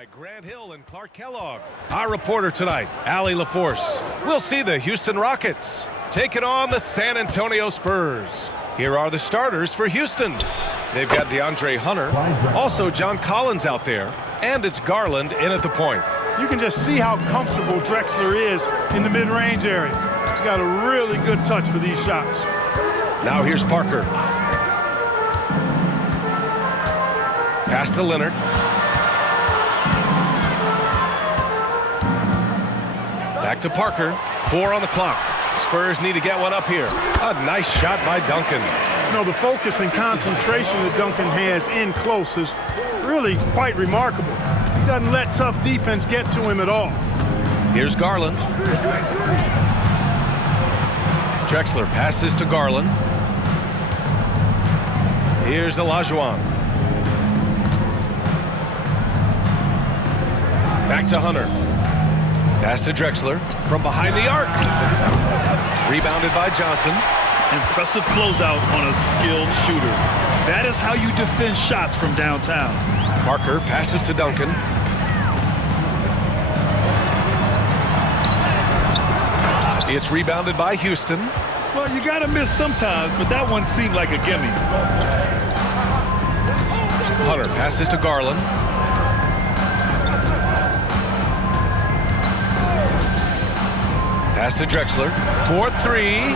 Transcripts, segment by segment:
by Grant Hill and Clark Kellogg. Our reporter tonight, Allie LaForce. We'll see the Houston Rockets taking on the San Antonio Spurs. Here are the starters for Houston. They've got DeAndre Hunter, also John Collins out there, and it's Garland in at the point. You can just see how comfortable Drexler is in the mid-range area. He's got a really good touch for these shots. Now here's Parker. Pass to Leonard. Back to Parker. 4 on the clock. Spurs need to get one up here. A nice shot by Duncan. You know, the focus and concentration that Duncan has in close is really quite remarkable. He doesn't let tough defense get to him at all. Here's Garland. Drexler passes to Garland. Here's Olajuwon. Back to Hunter. Pass to Drexler from behind the arc. Rebounded by Johnson. Impressive closeout on a skilled shooter. That is how you defend shots from downtown. Parker passes to Duncan. It's rebounded by Houston. Well, you got to miss sometimes, but that one seemed like a gimme. Hunter passes to Garland. Pass to Drexler. 4-3.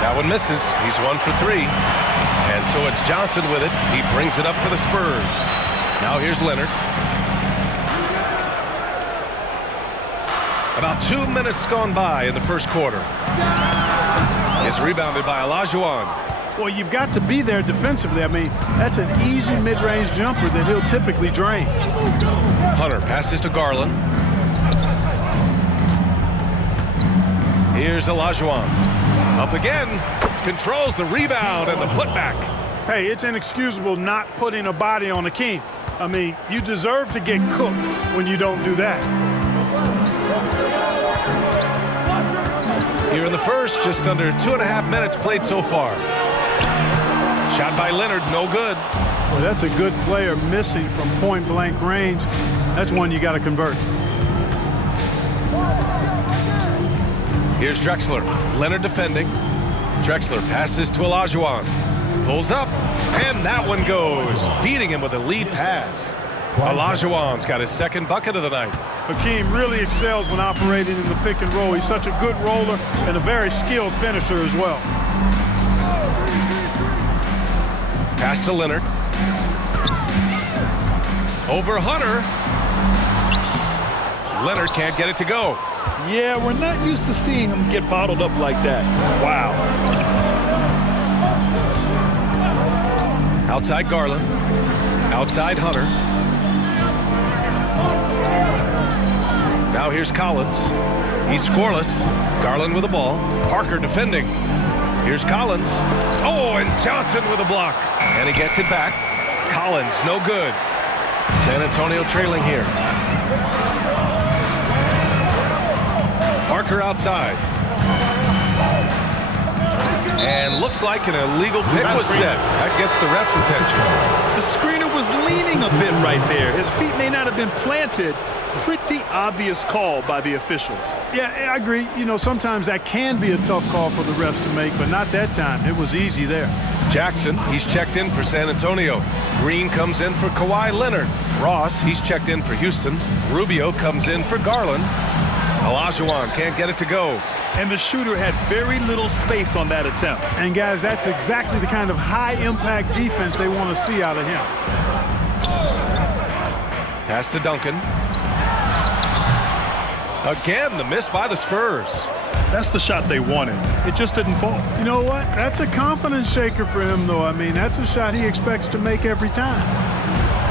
That one misses. He's 1 for 3. And so it's Johnson with it. He brings it up for the Spurs. Now here's Leonard. About 2 minutes gone by in the first quarter. It's rebounded by Olajuwon. Well, you've got to be there defensively. I mean, that's an easy mid-range jumper that he'll typically drain. Hunter passes to Garland. Here's Olajuwon. Up again. Controls the rebound and the putback. Hey, it's inexcusable not putting a body on Hakeem. I mean, you deserve to get cooked when you don't do that. Here in the first, just under 2.5 minutes played so far. Shot by Leonard, no good. Well, that's a good player missing from point-blank range. That's one you got to convert. Here's Drexler. Leonard defending. Drexler passes to Olajuwon. Pulls up, and that one goes. Feeding him with a lead pass. Olajuwon's got his second bucket of the night. Hakeem really excels when operating in the pick and roll. He's such a good roller and a very skilled finisher as well. Pass to Leonard. Over Hunter. Leonard can't get it to go. Yeah, we're not used to seeing him get bottled up like that. Wow. Outside Garland. Outside Hunter. Now here's Collins. He's scoreless. Garland with the ball. Parker defending. Here's Collins. Oh, and Johnson with a block. And he gets it back. Collins, no good. San Antonio trailing here. Parker outside. And looks like an illegal pick was set. That gets the ref's attention. The screener was leaning a bit right there. His feet may not have been planted. Pretty obvious call by the officials. Yeah, I agree. You know, sometimes that can be a tough call for the refs to make, but not that time. It was easy there. Jackson, he's checked in for San Antonio. Green comes in for Kawhi Leonard. Ross, he's checked in for Houston. Rubio comes in for Garland. Olajuwon can't get it to go. And the shooter had very little space on that attempt. And guys, that's exactly the kind of high-impact defense they want to see out of him. Pass to Duncan. Again, the miss by the Spurs. That's the shot they wanted. It just didn't fall. You know what? That's a confidence shaker for him, though. I mean, that's a shot he expects to make every time.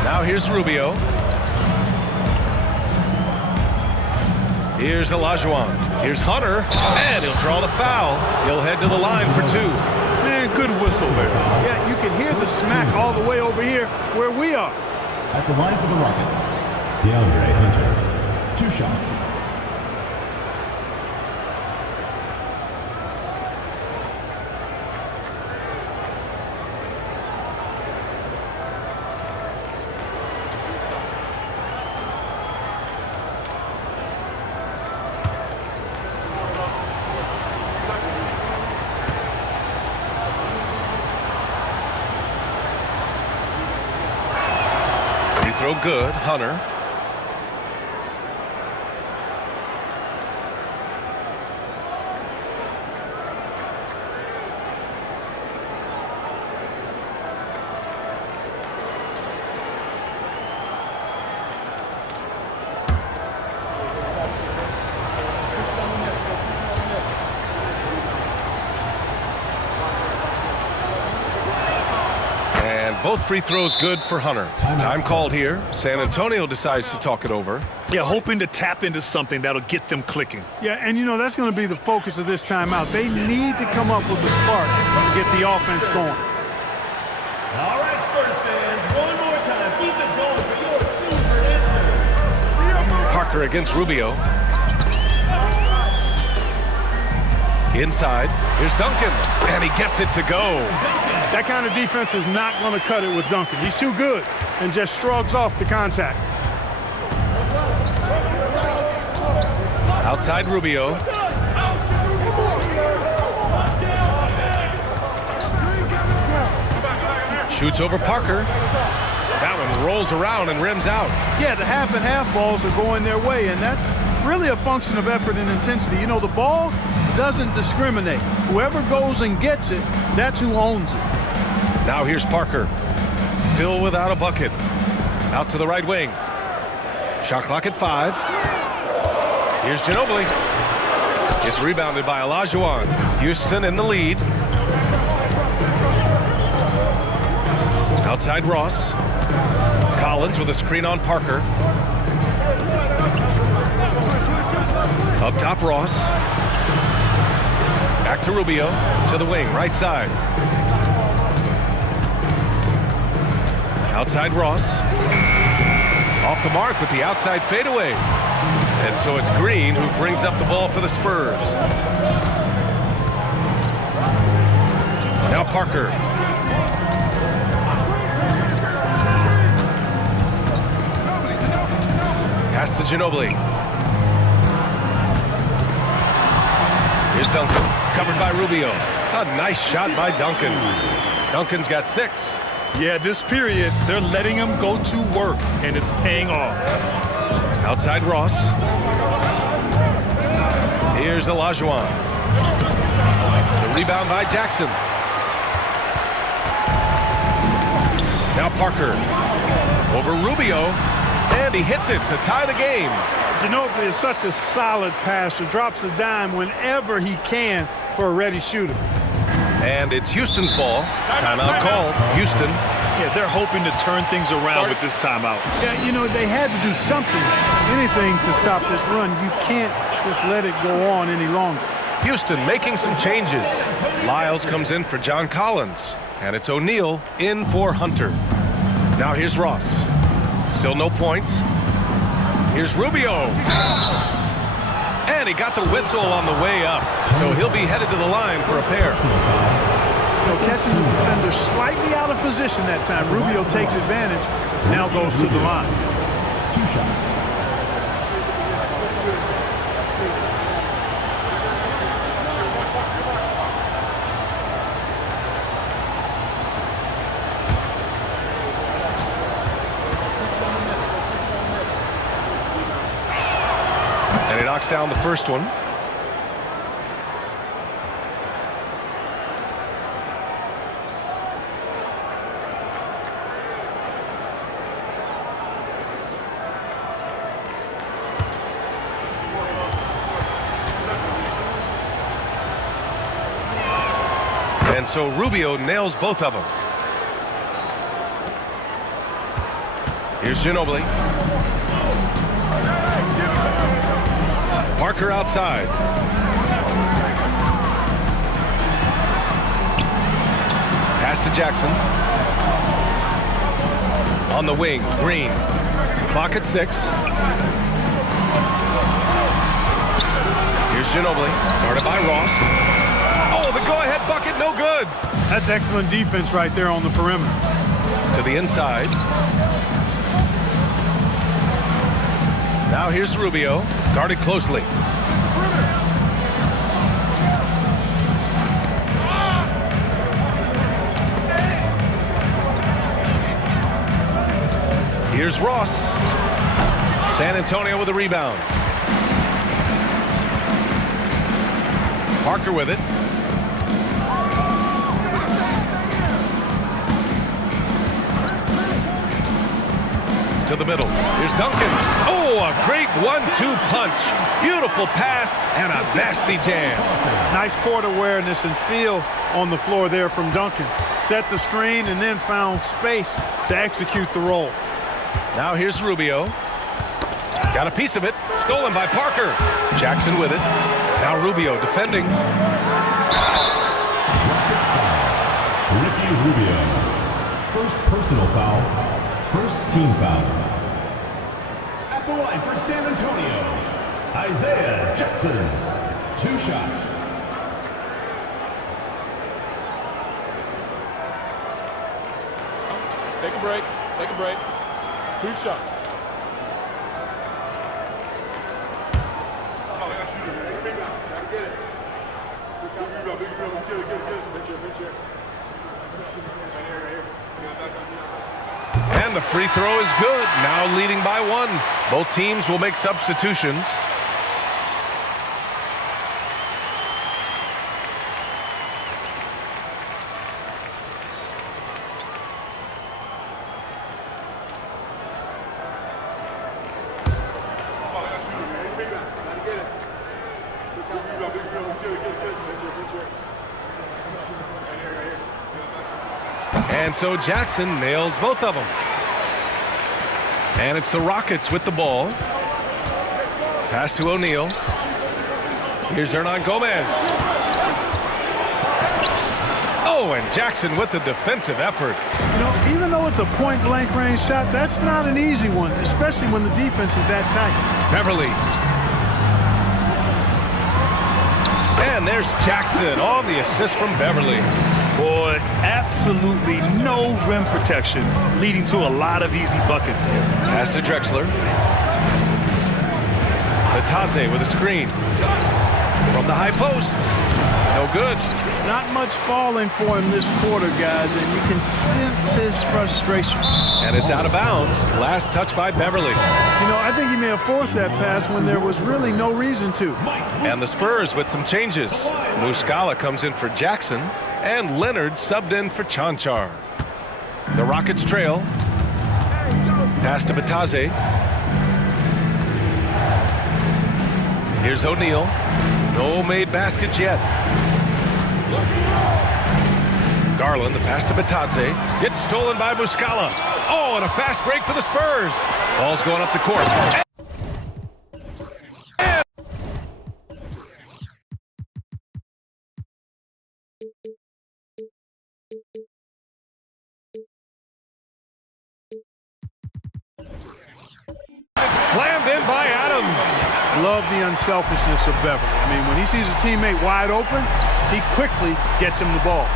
Now here's Rubio. Here's Olajuwon. Here's Hunter. And he'll draw the foul. He'll head to the line for 2. Man, good whistle there. Yeah, you can hear the smack all the way over here where we are. At the line for the Rockets, DeAndre Hunter. 2 shots. No good. Hunter. Both free throws good for Hunter. Time called here. San Antonio decides to talk it over. Yeah, hoping to tap into something that'll get them clicking. Yeah, and you know, that's going to be the focus of this timeout. They need to come up with a spark to get the offense going. All right, Spurs fans, one more time. Keep it going for your Super Listeners. Parker against Rubio. Inside. Here's Duncan, and he gets it to go. That kind of defense is not going to cut it with Duncan. He's too good and just shrugs off the contact. Outside Rubio. Shoots over Parker. That one rolls around and rims out. Yeah, the half and half balls are going their way, and that's really a function of effort and intensity. You know, the ball doesn't discriminate. Whoever goes and gets it, that's who owns it. Now here's Parker. Still without a bucket. Out to the right wing. Shot clock at 5. Here's Ginobili. It's rebounded by Olajuwon. Houston in the lead. Outside Ross. Collins with a screen on Parker. Up top Ross. Back to Rubio. To the wing, right side. Outside Ross. Off the mark with the outside fadeaway. And so it's Green who brings up the ball for the Spurs. Now Parker. Pass to Ginobili. Here's Duncan. Covered by Rubio. A nice shot by Duncan. Duncan's got 6. Yeah, this period, they're letting him go to work, and it's paying off. Outside Ross. Here's Olajuwon. The rebound by Jackson. Now Parker. Over Rubio. And he hits it to tie the game. Ginobili is such a solid passer. Drops a dime whenever he can for a ready shooter. And it's Houston's ball. Timeout called. Houston. Yeah, they're hoping to turn things around with this timeout. Yeah, you know, they had to do something, anything to stop this run. You can't just let it go on any longer. Houston making some changes. Lyles comes in for John Collins. And it's O'Neal in for Hunter. Now here's Ross. Still no points. Here's Rubio. And he got the whistle on the way up. So he'll be headed to the line for a pair. So catching the defender slightly out of position that time. Rubio takes advantage. Now goes to the line. 2 shots. And he knocks down the first one. And so Rubio nails both of them. Here's Ginobili. Parker outside. Pass to Jackson. On the wing, Green. Clock at 6. Here's Ginobili. Guarded by Ross. Oh, the go-ahead bucket, no good. That's excellent defense right there on the perimeter. To the inside. Now here's Rubio, guarded closely. Here's Ross. San Antonio with a rebound. Parker with it. To the middle. Here's Duncan. Oh, a great 1-2 punch. Beautiful pass and a nasty jam. Nice court awareness and feel on the floor there from Duncan. Set the screen and then found space to execute the roll. Now here's Rubio. Got a piece of it. Stolen by Parker. Jackson with it. Now Rubio defending. Ricky Rubio. First personal foul. First team foul. At the line for San Antonio, Isaiah Jackson. 2 shots. Take a break. Take a break. 2 shots. And the free throw is good. Now leading by 1. Both teams will make substitutions. And so Jackson nails both of them. And it's the Rockets with the ball. Pass to O'Neal. Here's Hernan Gomez. Oh, and Jackson with the defensive effort. You know, even though it's a point-blank range shot, that's not an easy one, especially when the defense is that tight. Beverly. And there's Jackson on the assist from Beverly. Boy, absolutely no rim protection, leading to a lot of easy buckets here. Pass to Drexler. Batase with a screen. From the high post. No good. Not much falling for him this quarter, guys, and you can sense his frustration. And it's out of bounds. Last touch by Beverly. You know, I think he may have forced that pass when there was really no reason to. And the Spurs with some changes. Muscala comes in for Jackson. And Leonard subbed in for Chanchar. The Rockets trail. Pass to Batase. Here's O'Neal. No made baskets yet. Garland, the pass to Batase. Gets stolen by Muscala. Oh, and a fast break for the Spurs. Ball's going up the court. Slammed in by Adams. Love the unselfishness of Beverly. I mean, when he sees his teammate wide open, he quickly gets him the ball.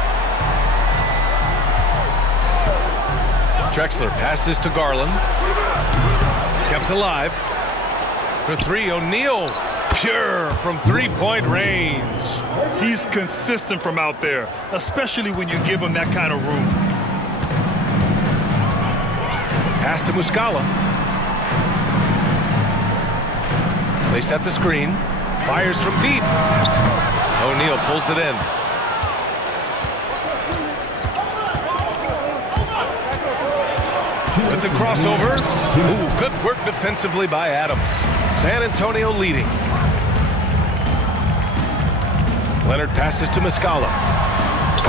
Drexler passes to Garland. Kept alive. For 3, O'Neal. Pure from 3-point range. He's consistent from out there, especially when you give him that kind of room. Pass to Muscala. They set the screen. Fires from deep. O'Neal pulls it in. With the crossover. Ooh, good work defensively by Adams. San Antonio leading. Leonard passes to Muscala.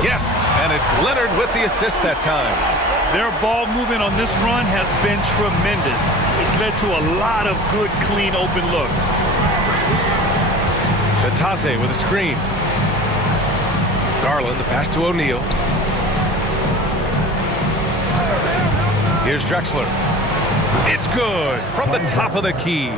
Yes, and it's Leonard with the assist that time. Their ball movement on this run has been tremendous. It's led to a lot of good, clean, open looks. Batase with a screen. Garland, the pass to O'Neal. Here's Drexler. It's good from the top of the key.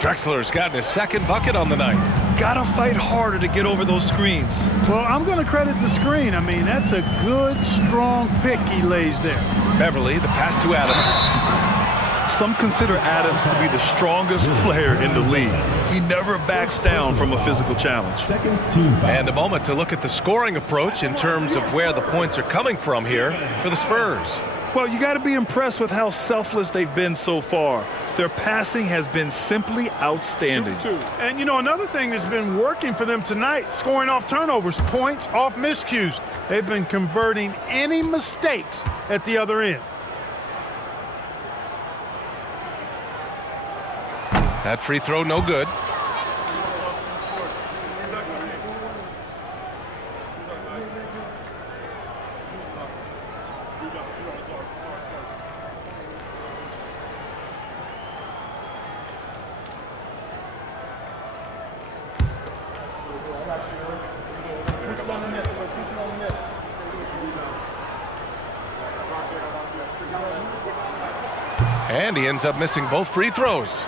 Drexler's gotten his second bucket on the night. Gotta fight harder to get over those screens. Well, I'm going to credit the screen. I mean, that's a good, strong pick he lays there. Beverly, the pass to Adams. Some consider Adams to be the strongest player in the league. He never backs down from a physical challenge. And a moment to look at the scoring approach in terms of where the points are coming from here for the Spurs. Well, you got to be impressed with how selfless they've been so far. Their passing has been simply outstanding. And, you know, another thing that's been working for them tonight, scoring off turnovers, points off miscues. They've been converting any mistakes at the other end. That free throw, no good. And he ends up missing both free throws.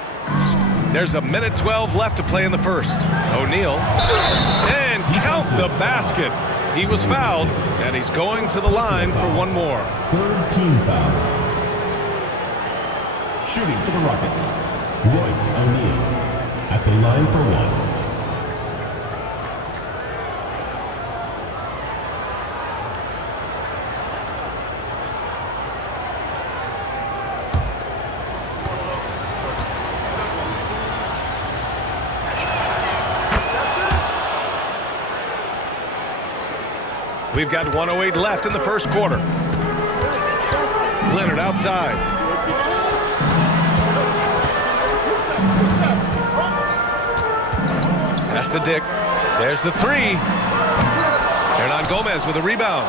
There's 1:12 left to play in the first. O'Neal. And count the basket. He was fouled, and he's going to the line for one more. Third team foul. Shooting for the Rockets, Royce O'Neal. At the line for one. We've got 1:08 left in the first quarter. Leonard outside. Pass to Dick. There's the three. Hernan Gomez with a rebound.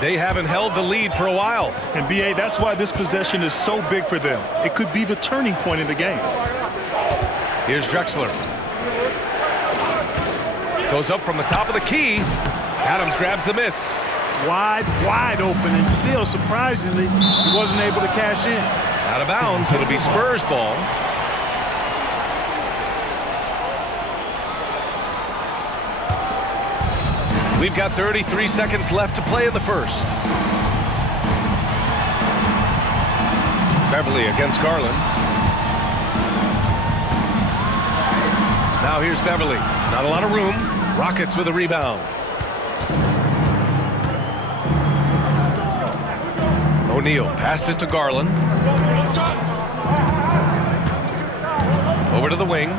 They haven't held the lead for a while. And B.A., that's why this possession is so big for them. It could be the turning point in the game. Here's Drexler. Goes up from the top of the key. Adams grabs the miss. Wide open, and still, surprisingly, he wasn't able to cash in. Out of bounds. It'll be Spurs ball. We've got 33 seconds left to play in the first. Beverly against Garland. Now here's Beverly. Not a lot of room. Rockets with a rebound. O'Neal passes to Garland. Over to the wing.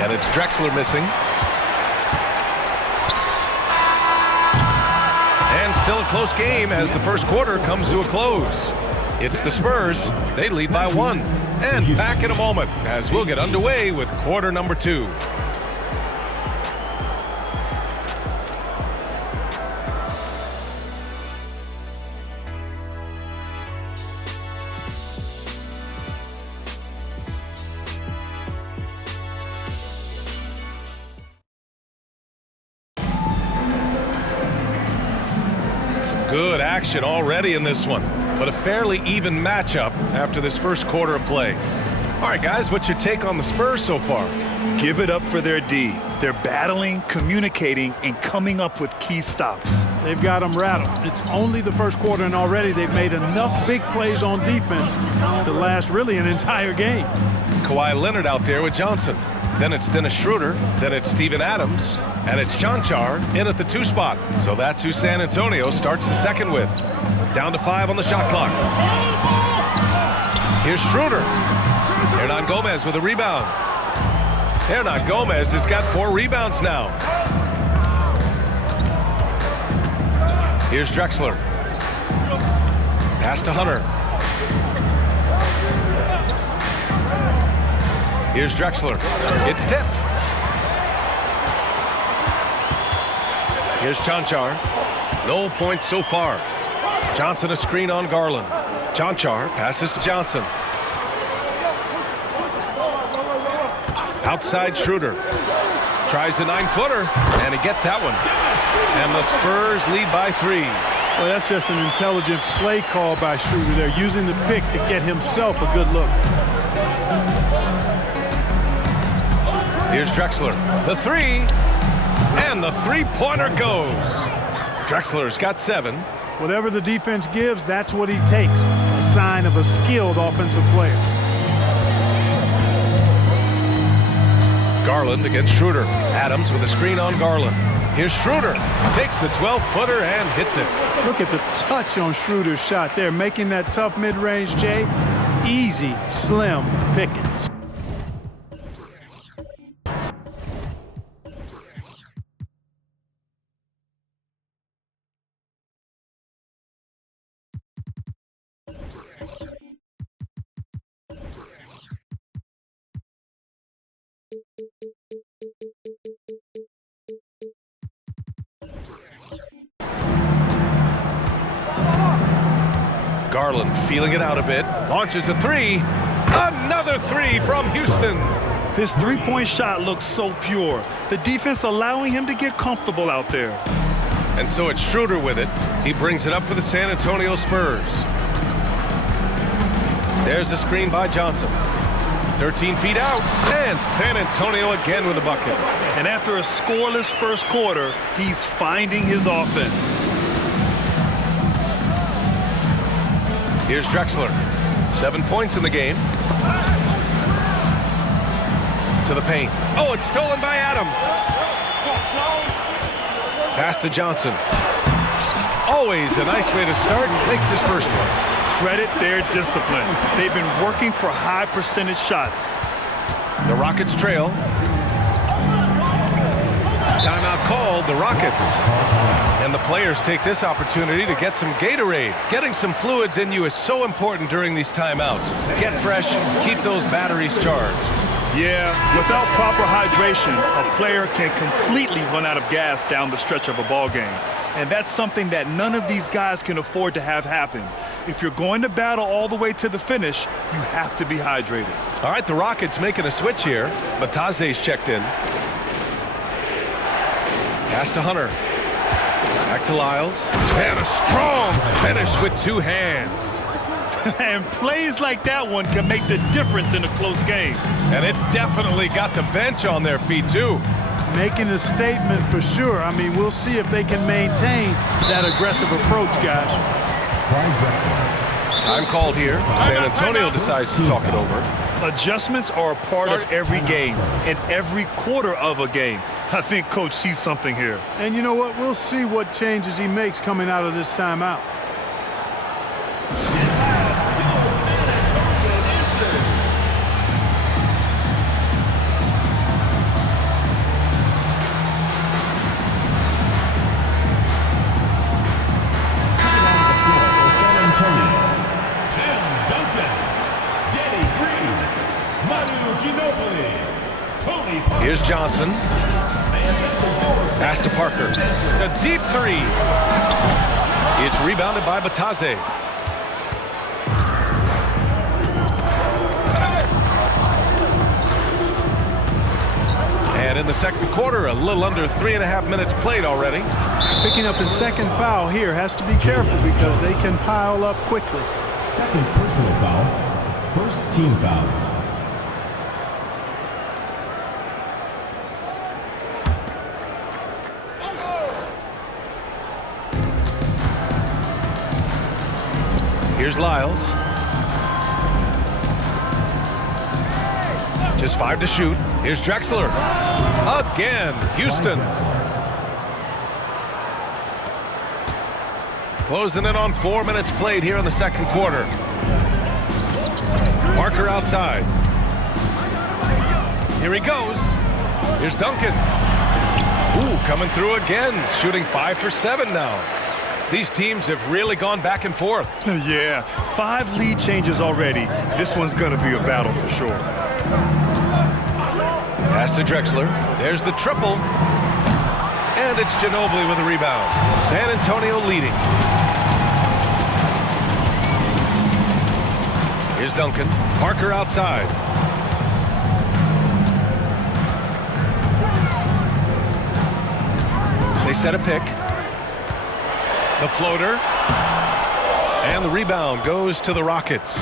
And it's Drexler missing. And still a close game as the first quarter comes to a close. It's the Spurs. They lead by one. And back in a moment as we'll get underway with quarter number 2. Good action already in this one, but a fairly even matchup after this first quarter of play. All right, guys, what's your take on the Spurs so far? Give it up for their D. They're battling, communicating, and coming up with key stops. They've got them rattled. It's only the first quarter, and already they've made enough big plays on defense to last really an entire game. Kawhi Leonard out there with Johnson. Then it's Dennis Schroeder. Then it's Steven Adams. And it's Chanchar in at the 2 spot. So that's who San Antonio starts the second with. Down to 5 on the shot clock. Here's Schroeder. Hernan Gomez with a rebound. Hernan Gomez has got 4 rebounds now. Here's Drexler. Pass to Hunter. Here's Drexler. It's tipped. Here's Chanchar. No points so far. Johnson a screen on Garland. Chanchar passes to Johnson. Outside Schroeder. Tries the 9-footer, and he gets that one. And the Spurs lead by 3. Well, that's just an intelligent play call by Schroeder. They're using the pick to get himself a good look. Here's Drexler. The 3. And the 3-pointer goes. Drexler's got 7. Whatever the defense gives, that's what he takes. A sign of a skilled offensive player. Garland against Schroeder. Adams with a screen on Garland. Here's Schroeder. Takes the 12-footer and hits it. Look at the touch on Schroeder's shot there, making that tough mid-range, Jay. Easy, slim pickings. Garland feeling it out a bit. Launches a three. Another three from Houston. His three-point shot looks so pure. The defense allowing him to get comfortable out there. And so it's Schroeder with it. He brings it up for the San Antonio Spurs. There's a screen by Johnson. 13 feet out, and San Antonio again with a bucket. And after a scoreless first quarter, he's finding his offense. Here's Drexler. 7 points in the game. To the paint. Oh, it's stolen by Adams. Pass to Johnson. Always a nice way to start. Makes his first one. Credit their discipline. They've been working for high percentage shots. The Rockets trail. Timeout called, the Rockets. And the players take this opportunity to get some Gatorade. Getting some fluids in you is so important during these timeouts. Get fresh, keep those batteries charged. Yeah, without proper hydration, a player can completely run out of gas down the stretch of a ball game. And that's something that none of these guys can afford to have happen. If you're going to battle all the way to the finish, you have to be hydrated. All right, the Rockets making a switch here. Bataze's checked in. Pass to Hunter. Back to Lyles. And a strong finish with two hands. And plays like that one can make the difference in a close game. And it definitely got the bench on their feet, too. Making a statement for sure. I mean, we'll see if they can maintain that aggressive approach, guys. Time called here. San Antonio decides to talk it over. Adjustments are a part of every game and every quarter of a game. I think Coach sees something here. And you know what? We'll see what changes he makes coming out of this timeout. Here's Johnson. Pass to Parker. A deep three. It's rebounded by Bataze. And in the second quarter, a little under 3.5 minutes played already. Picking up his second foul here. Has to be careful because they can pile up quickly. Second personal foul. First team foul. Here's Lyles. Just 5 to shoot. Here's Drexler. Again, Houston. Closing in on 4 minutes played here in the second quarter. Parker outside. Here he goes. Here's Duncan. Ooh, coming through again. Shooting 5 for 7 now. These teams have really gone back and forth. Yeah, 5 lead changes already. This one's going to be a battle for sure. Pass to Drexler. There's the triple. And it's Ginobili with a rebound. San Antonio leading. Here's Duncan. Parker outside. They set a pick. The floater. And the rebound goes to the Rockets.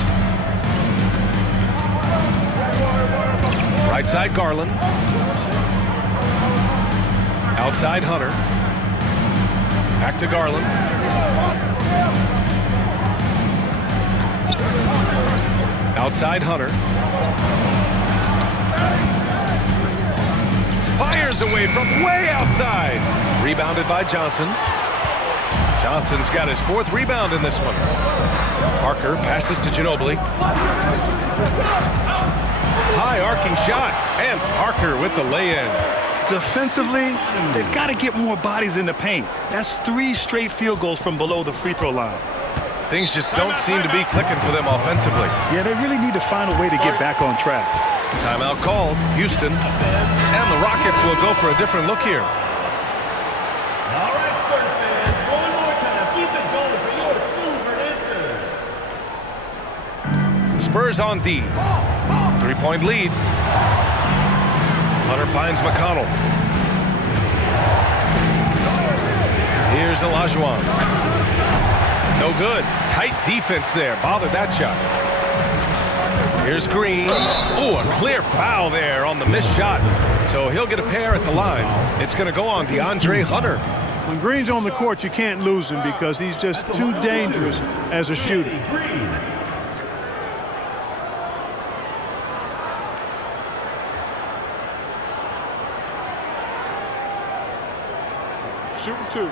Right side, Garland. Outside, Hunter. Back to Garland. Outside, Hunter. Fires away from way outside. Rebounded by Johnson. Johnson's got his 4th rebound in this one. Parker passes to Ginobili. High arcing shot, and Parker with the lay-in. Defensively, they've got to get more bodies in the paint. That's 3 straight field goals from below the free throw line. Things just don't seem to be clicking for them offensively. Yeah, they really need to find a way to get back on track. Timeout called, Houston. And the Rockets will go for a different look here. All right, Spurs fans, one more time. Keep it going for your Super Dancers. Spurs on D. 3-point lead. Hunter finds McConnell. Here's Olajuwon. No good. Tight defense there. Bothered that shot. Here's Green. Oh, a clear foul there on the missed shot. So he'll get a pair at the line. It's going to go on DeAndre Hunter. When Green's on the court, you can't lose him because he's just too dangerous as a shooter. Shooting 2.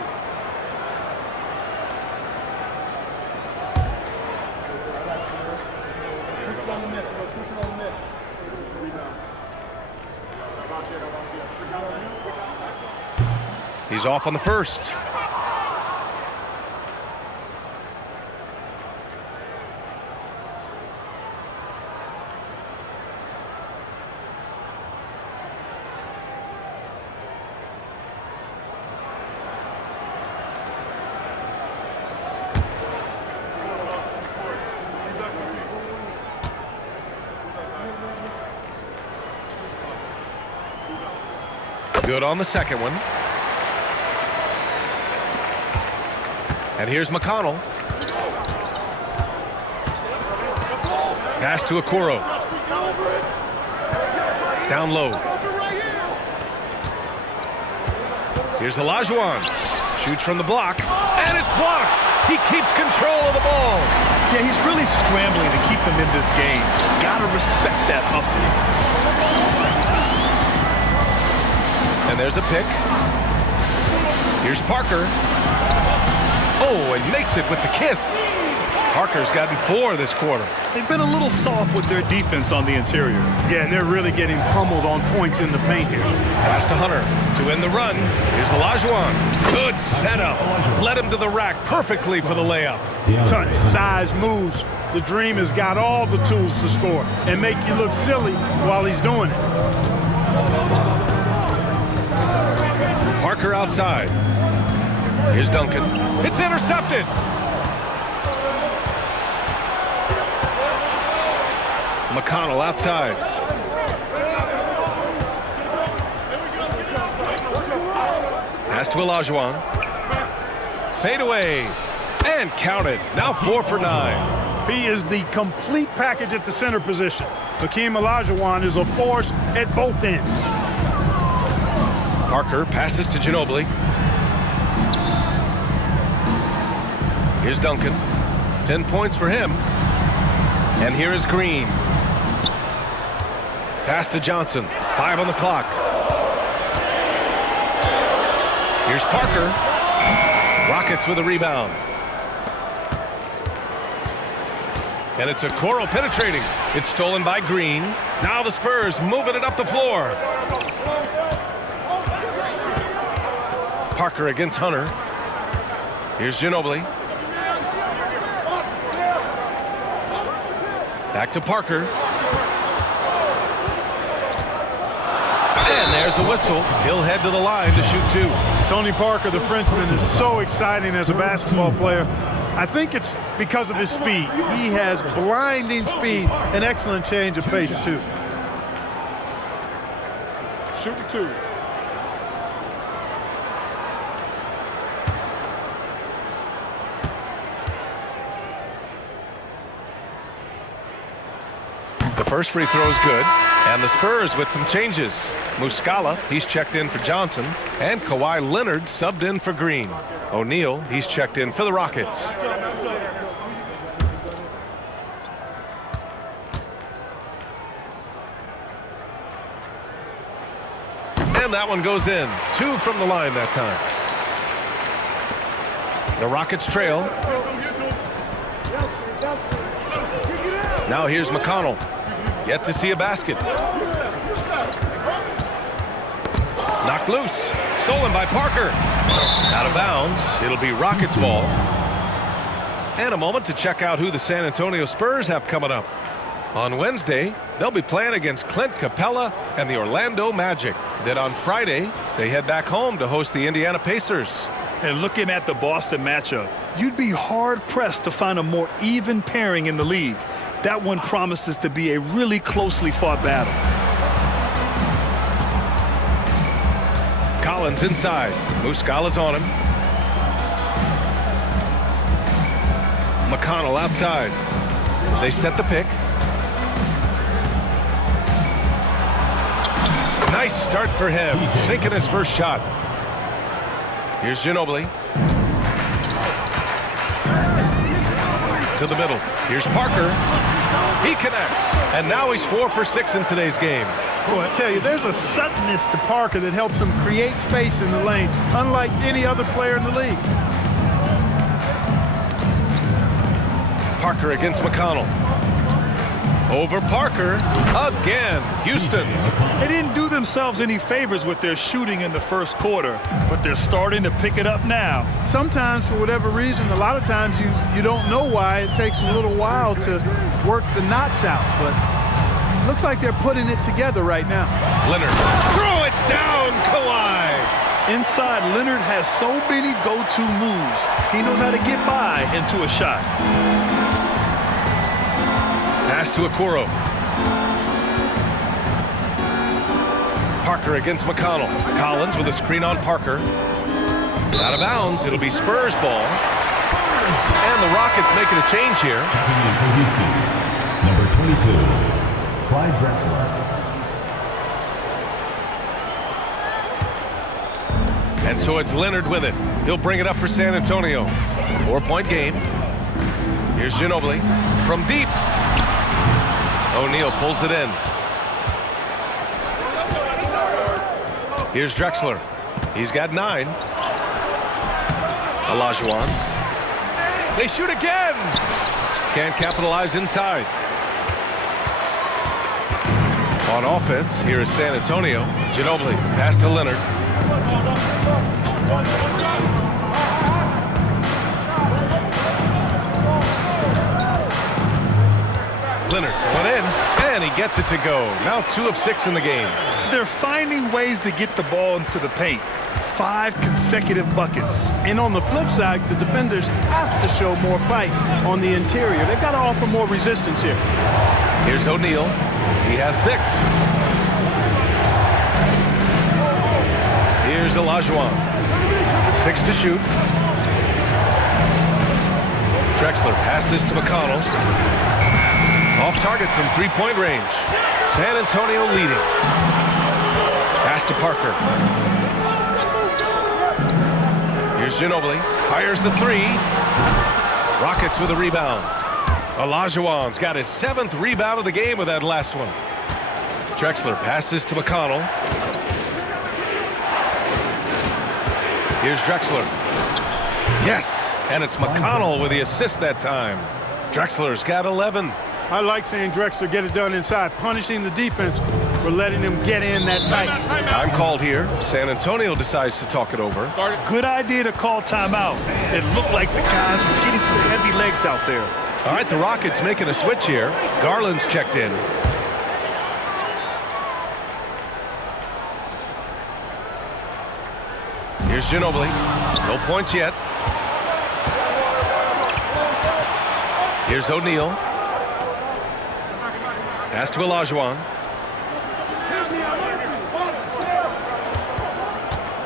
He's off on the first. Good on the second one. And here's McConnell. Pass to Okoro. Down low. Here's Olajuwon. Shoots from the block. And it's blocked. He keeps control of the ball. Yeah, he's really scrambling to keep them in this game. Gotta respect that hustle. And there's a pick. Here's Parker. Oh, and makes it with the kiss. Parker's gotten 4 this quarter. They've been a little soft with their defense on the interior. Yeah, and they're really getting pummeled on points in the paint here. Pass to Hunter to end the run. Here's Olajuwon. Good setup. Led him to the rack perfectly for the layup. Touch, size, moves. The Dream has got all the tools to score and make you look silly while he's doing it. Parker outside. Here's Duncan. It's intercepted. McConnell outside. Pass to Olajuwon. Fade away. And counted. Now 4 for 9. He is the complete package at the center position. Hakeem Olajuwon is a force at both ends. Parker passes to Ginobili. Here's Duncan. 10 points for him. And here is Green. Pass to Johnson. 5 on the clock. Here's Parker. Rockets with a rebound. And it's Okoro penetrating. It's stolen by Green. Now the Spurs moving it up the floor. Parker against Hunter. Here's Ginobili. Back to Parker. And there's a whistle. He'll head to the line to shoot 2. Tony Parker, the Frenchman, is so exciting as a basketball player. I think it's because of his speed. He has blinding speed, an excellent change of pace, too. Shooting 2. The first free throw is good. And the Spurs with some changes. Muscala, he's checked in for Johnson. And Kawhi Leonard subbed in for Green. O'Neal, he's checked in for the Rockets. And that one goes in. 2 from the line that time. The Rockets trail. Now here's McConnell. Yet to see a basket. Knocked loose. Stolen by Parker. Out of bounds. It'll be Rockets ball. And a moment to check out who the San Antonio Spurs have coming up. On Wednesday, they'll be playing against Clint Capella and the Orlando Magic. Then on Friday, they head back home to host the Indiana Pacers. And looking at the Boston matchup, you'd be hard-pressed to find a more even pairing in the league. That one promises to be a really closely fought battle. Collins inside. Muscala's on him. McConnell outside. They set the pick. Nice start for him. Sinking his first shot. Here's Ginobili. To the middle. Here's Parker. He connects. And now he's 4 for 6 in today's game. Boy, I tell you, there's a suddenness to Parker that helps him create space in the lane, unlike any other player in the league. Parker against McConnell. Over Parker again. Houston. They didn't do themselves any favors with their shooting in the first quarter, but they're starting to pick it up now. Sometimes, for whatever reason, a lot of times you don't know why. It takes a little while to work the knots out, but it looks like they're putting it together right now. Leonard. Throw it down, Kawhi. Inside, Leonard has so many go-to moves. He knows how to get by into a shot. Pass to Okoro. Parker against McConnell. Collins with a screen on Parker. Out of bounds. It'll be Spurs ball. And the Rockets making a change here. For Houston, number 22, Clyde Drexler. And so it's Leonard with it. He'll bring it up for San Antonio. 4-point game. Here's Ginobili from deep. O'Neal pulls it in. Here's Drexler. He's got 9. Olajuwon. They shoot again. Can't capitalize inside. On offense, here is San Antonio. Ginobili, pass to Leonard. Leonard going in, and he gets it to go. Now 2 of 6 in the game. They're finding ways to get the ball into the paint. 5 consecutive buckets. And on the flip side, the defenders have to show more fight on the interior. They've got to offer more resistance here. Here's O'Neal. He has 6. Here's Olajuwon. 6 to shoot. Drexler passes to McConnell. Off target from 3-point range. San Antonio leading. Pass to Parker. Here's Ginobili. Fires the 3. Rockets with a rebound. Olajuwon's got his 7th rebound of the game with that last one. Drexler passes to McConnell. Here's Drexler. Yes, and it's McConnell with the assist that time. Drexler's got 11. I like seeing Drexler get it done inside, punishing the defense for letting them get in that tight. Time called here. San Antonio decides to talk it over. Good idea to call timeout. It looked like the guys were getting some heavy legs out there. All right, the Rockets making a switch here. Garland's checked in. Here's Ginobili. No points yet. Here's O'Neal. Pass to Olajuwon.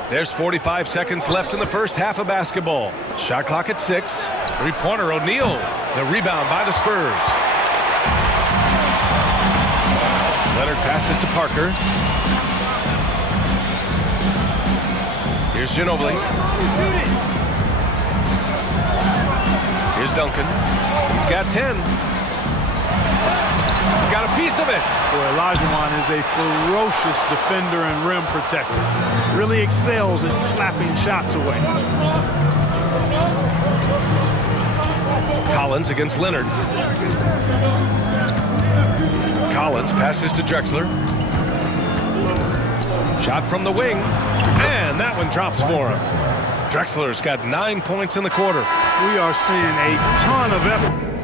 There's 45 seconds left in the first half of basketball. Shot clock at 6. 3-pointer O'Neal. The rebound by the Spurs. Leonard passes to Parker. Here's Ginobili. Here's Duncan. He's got 10. Got a piece of it. Boy, Olajuwon is a ferocious defender and rim protector. Really excels at slapping shots away. Collins against Leonard. Collins passes to Drexler. Shot from the wing, and that one drops for him. Drexler's got 9 points in the quarter. We are seeing a ton of effort.